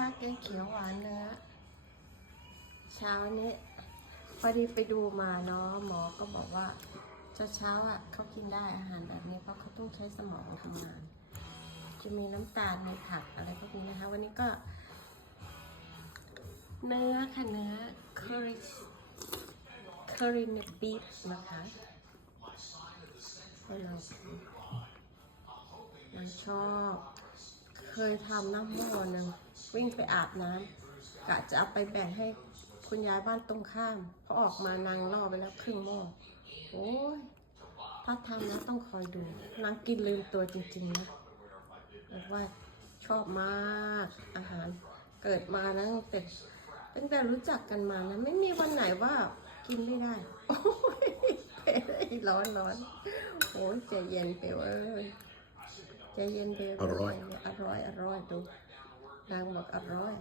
คะแกงเขียวหวานเนื้อ เช้านี้พอดีไปดูมาเนาะหมอก็บอกว่าเช้าเช้าอะเขากินได้อาหารแบบนี้เพราะเขาต้องใช้สมองทำงาน จะมีน้ำตาลในผักอะไรพวกนี้นะคะ วันนี้ก็ เนื้อค่ะเนื้อ curry curry เนบีฟนะคะให้เราเราชอบ เคยทำน้ำหม้อหนึ่ง วิ่งไปอาบน้ำกะจะเอาไปแบ่งให้คุณยายบ้านตรงข้ามพอออกมานางล่อไปแล้วครึ่งหม้อโอ้ยถ้าทำนะต้องคอยดูนางกินลืมตัวจริงๆนะแบบว่าชอบมากอาหารเกิดมานะตั้งแต่ตั้งแต่รู้จักกันมานะไม่มีวันไหนว่ากินไม่ได้โอ้ยเผ็ดร้อนร้อนโอ้ยใจเย็นไปเว้ยใจเย็นไปเว้อร่อยอร่อยอร่อยดู นางบอกอร่อย